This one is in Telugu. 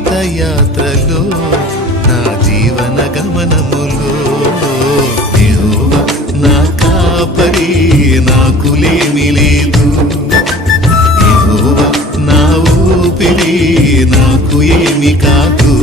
జీవిత యాత్రలో నా జీవన గమనములో యెహోవా నా కాపరి నాకు లేమి లేదు, యెహోవా నా ఊపిరి నాకు ఏమి కాదు.